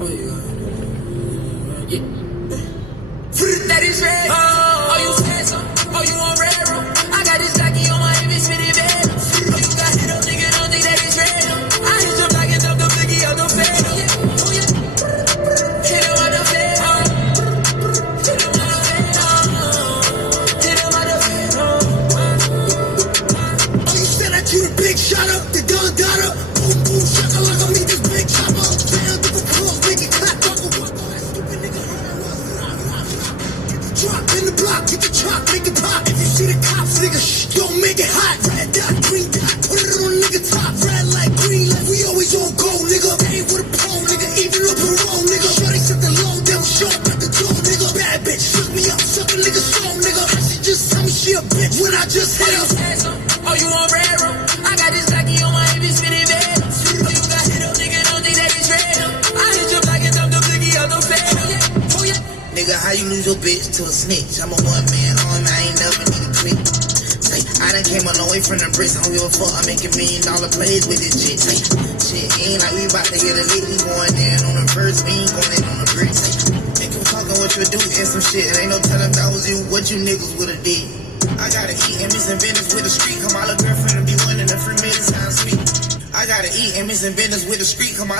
Oh yeah. Yeah. That is red. Oh, you said some. Oh, you on red room. I got this jockey on my heavy spinning bed. Oh, you got hit up, nigga, don't think that is red. I hit your block and dump the boogie out the bed. Oh yeah. Oh yeah. Hit him on the bed. Hit him on the bed. Hit him on the bed. Oh, you said that you the big shot up, the gun got up. Boom boom shaka like I meet this big chopper. Down to the cross, make it clap. Drop in the block, get the chop, make it pop. If you see the cops, nigga, don't make it hot. Red dot, green dot, put it on nigga top. Red light, green light, we always on go, nigga. Ain't with a pole, nigga, even up and roll, nigga. Shorty set the low, then short at the door, nigga. Bad bitch, shook me up, suck a nigga soul, nigga. She just tell me she a bitch when I just hit her. Oh, you on red room? I got this jockey on my heavy spinning bed. Oh, you got hit up, nigga, don't think that is red. I hit your block and dump the boogie out the bed. Oh yeah, oh yeah. Nigga, how you lose your bitch to a snitch? I'm a one-man army, I ain't never need a click. Say, I done came a long way from the bricks, I don't give a fuck, I'm making $1 million plays with this shit. Say, shit, ain't like we about to get a lick, we going in on the first, we ain't going in on the bricks. Say, make you talking what you do and some shit, ain't no telling that was you, what you niggas would've did. I gotta eat and miss and business with the street, come my little girlfriend and be winning the free minutes, sound sweet. I gotta eat and miss and business with the street, come my